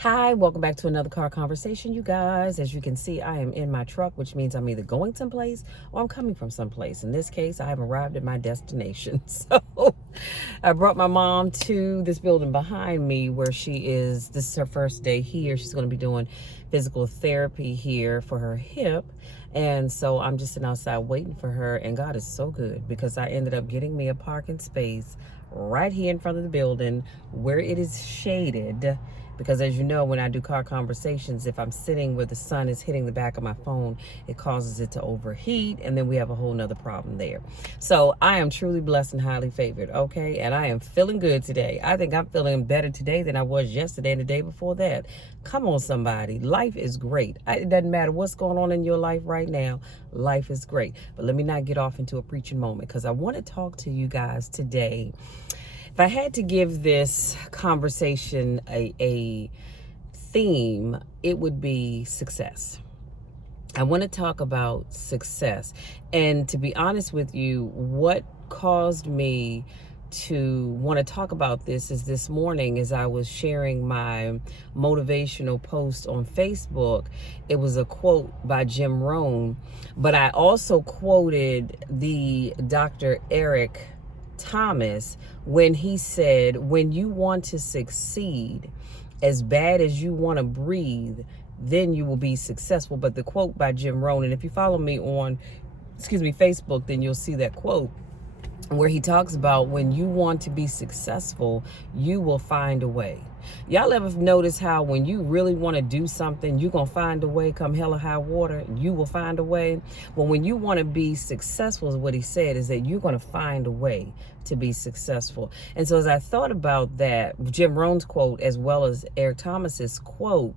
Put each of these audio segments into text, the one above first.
Hi, welcome back to another car conversation, you guys. As you can see, I am in my truck, which means I'm either going someplace or I'm coming from someplace. In this case, I have arrived at my destination. So I brought my mom to this building behind me where she is. This is her first day here. She's going to be doing physical therapy here for her hip. And so I'm just sitting outside waiting for her. And God is so good because I ended up getting me a parking space right here in front of the building where it is shaded. Because as you know, when I do car conversations, if I'm sitting where the sun is hitting the back of my phone, it causes it to overheat, and then we have a whole nother problem there. So I am truly blessed and highly favored, okay? And I am feeling good today. I think I'm feeling better today than I was yesterday and the day before that. Come on, somebody. Life is great. It doesn't matter what's going on in your life right now. Life is great. But let me not get off into a preaching moment because I want to talk to you guys today. If I had to give this conversation a theme, it would be success. I want to talk about success. And to be honest with you, what caused me to want to talk about this is this morning as I was sharing my motivational post on Facebook, it was a quote by Jim Rohn, but I also quoted the Dr. Eric Thomas when he said, when you want to succeed as bad as you want to breathe, then you will be successful. But the quote by Jim Rohn, and if you follow me on, Facebook, then you'll see that quote where he talks about when you want to be successful, you will find a way. Y'all ever notice how when you really want to do something, you're going to find a way, come hell or high water, you will find a way? Well, when you want to be successful, is what he said, is that you're going to find a way to be successful. And so as I thought about that, Jim Rohn's quote, as well as Eric Thomas's quote,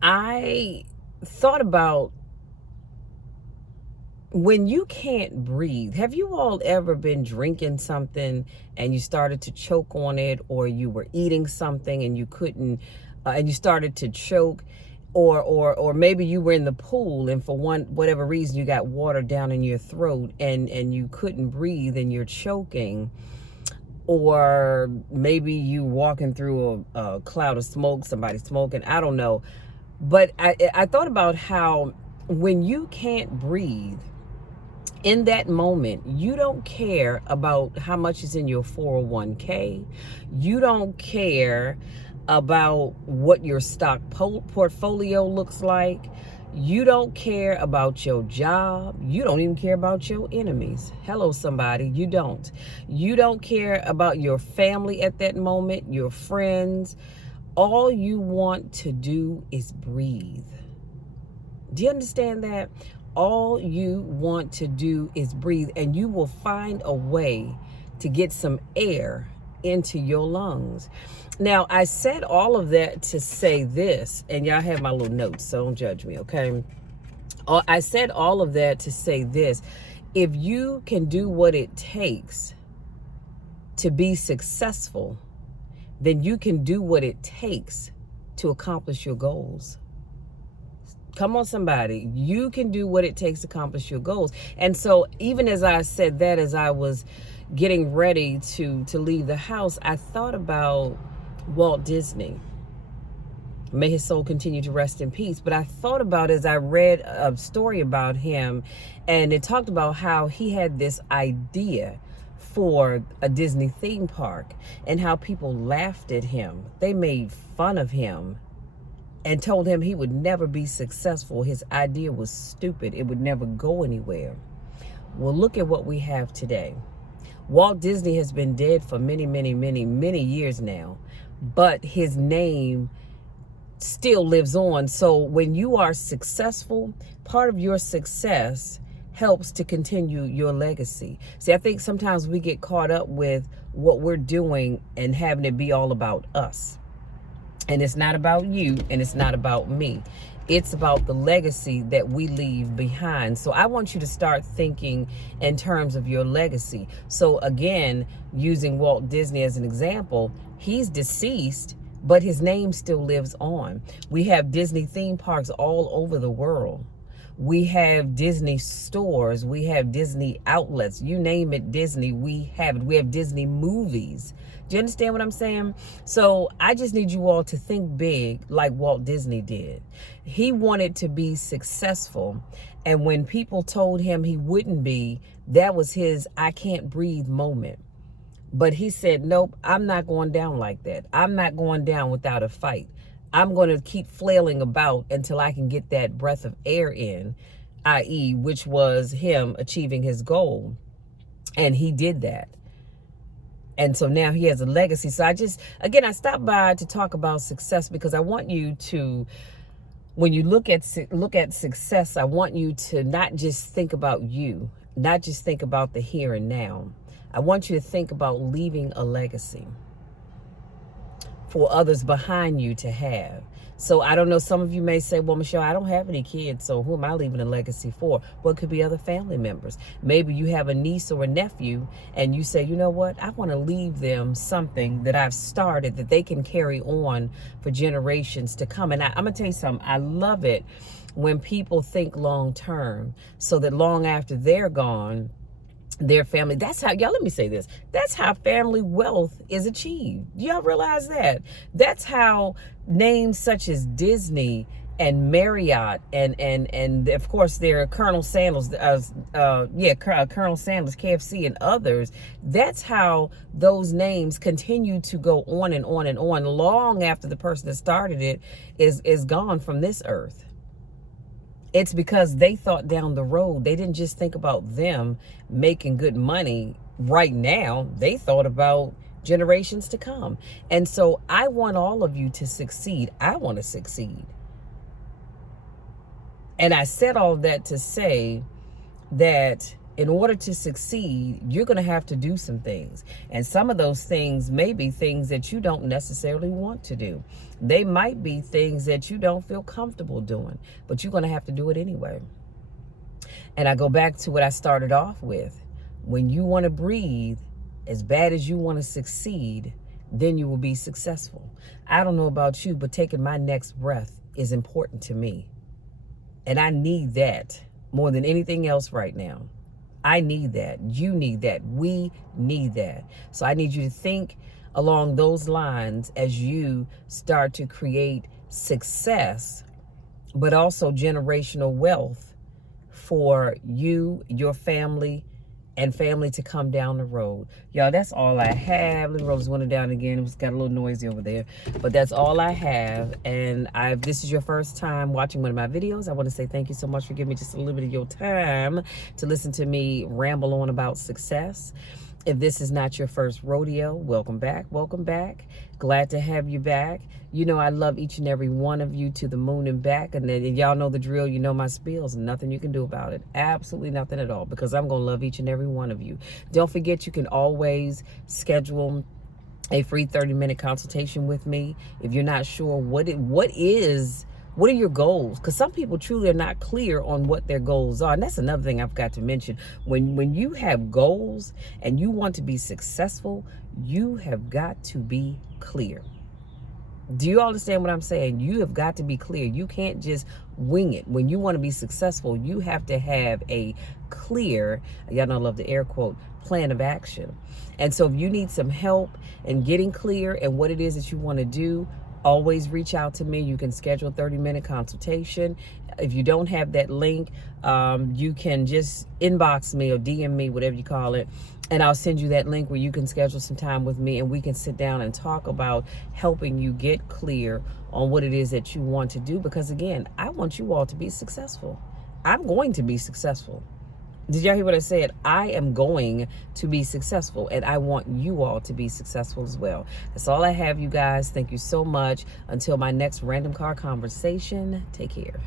I thought about when you can't breathe. Have you all ever been drinking something and you started to choke on it, or you were eating something and you couldn't, and you started to choke, or maybe you were in the pool and for whatever reason you got water down in your throat and you couldn't breathe and you're choking, or maybe you walking through a cloud of smoke, somebody smoking, I don't know. But I thought about how when you can't breathe, in that moment, you don't care about how much is in your 401k. You don't care about what your stock portfolio looks like. You don't care about your job. You don't even care about your enemies. Hello, somebody. You don't. You don't care about your family at that moment, your friends. All you want to do is breathe. Do you understand that? All you want to do is breathe, and you will find a way to get some air into your lungs. Now, I said all of that to say this, and y'all have my little notes, so don't judge me, okay? I said all of that to say this. If you can do what it takes to be successful, then you can do what it takes to accomplish your goals. Come on, somebody. You can do what it takes to accomplish your goals. And so even as I said that, as I was getting ready to leave the house, I thought about Walt Disney. May his soul continue to rest in peace. But I thought about, as I read a story about him, and it talked about how he had this idea for a Disney theme park and how people laughed at him. They made fun of him and told him he would never be successful. His idea was stupid. It would never go anywhere. Well, look at what we have today. Walt Disney has been dead for many, many, many, many years now, but his name still lives on. So when you are successful, part of your success helps to continue your legacy. See, I think sometimes we get caught up with what we're doing and having it be all about us. And it's not about you, and it's not about me. It's about the legacy that we leave behind. So I want you to start thinking in terms of your legacy. So again, using Walt Disney as an example, he's deceased, but his name still lives on. We have Disney theme parks all over the world. We have Disney stores. We have Disney outlets. You name it, Disney, we have it. We have Disney movies. Do you understand what I'm saying? So I just need you all to think big like Walt Disney did. He wanted to be successful. And when people told him he wouldn't be, that was his I can't breathe moment. But he said, nope, I'm not going down like that. I'm not going down without a fight. I'm going to keep flailing about until I can get that breath of air in, i.e., which was him achieving his goal. And he did that. And so now he has a legacy. So I stopped by to talk about success because I want you to, when you look at success, I want you to not just think about you, not just think about the here and now. I want you to think about leaving a legacy for others behind you to have. So I don't know, some of you may say, well, Michelle, I don't have any kids, so who am I leaving a legacy for? Well, it could be other family members. Maybe you have a niece or a nephew and you say, you know what, I want to leave them something that I've started that they can carry on for generations to come. And I'm going to tell you something, I love it when people think long term so that long after they're gone, their family, that's how, y'all, let me say this, that's how family wealth is achieved. Y'all realize that? That's how names such as Disney and Marriott and of course there are Colonel Sanders, Colonel Sanders, KFC and others, that's how those names continue to go on and on and on long after the person that started it is gone from this earth. It's because they thought down the road. They didn't just think about them making good money right now. They thought about generations to come. And so I want all of you to succeed. I want to succeed. And I said all that to say that in order to succeed, you're going to have to do some things. And some of those things may be things that you don't necessarily want to do. They might be things that you don't feel comfortable doing, but you're going to have to do it anyway. And I go back to what I started off with. When you want to breathe as bad as you want to succeed, then you will be successful. I don't know about you, but taking my next breath is important to me. And I need that more than anything else right now. I need that. You need that. We need that. So I need you to think along those lines as you start to create success, but also generational wealth for you, your family, and family to come down the road. Y'all, that's all I have. Let me roll this window down again. It's got a little noisy over there, but that's all I have. And if this is your first time watching one of my videos, I want to say thank you so much for giving me just a little bit of your time to listen to me ramble on about success. If this is not your first rodeo, welcome back. Welcome back. Glad to have you back. You know I love each and every one of you to the moon and back. And then y'all know the drill. You know my spiels. Nothing you can do about it. Absolutely nothing at all. Because I'm going to love each and every one of you. Don't forget, you can always schedule a free 30-minute consultation with me. If you're not sure what are your goals? Because some people truly are not clear on what their goals are. And that's another thing I've got to mention. When you have goals and you want to be successful, you have got to be clear. Do you understand what I'm saying? You have got to be clear. You can't just wing it. When you want to be successful, you have to have a clear, y'all know I love the air quote, plan of action. And so if you need some help in getting clear and what it is that you want to do, always reach out to me. You can schedule a 30-minute consultation. If you don't have that link, you can just inbox me or DM me, whatever you call it, and I'll send you that link where you can schedule some time with me and we can sit down and talk about helping you get clear on what it is that you want to do. Because again, I want you all to be successful. I'm going to be successful. Did y'all hear what I said? I am going to be successful, and I want you all to be successful as well. That's all I have, you guys. Thank you so much. Until my next Random Car Conversation, take care.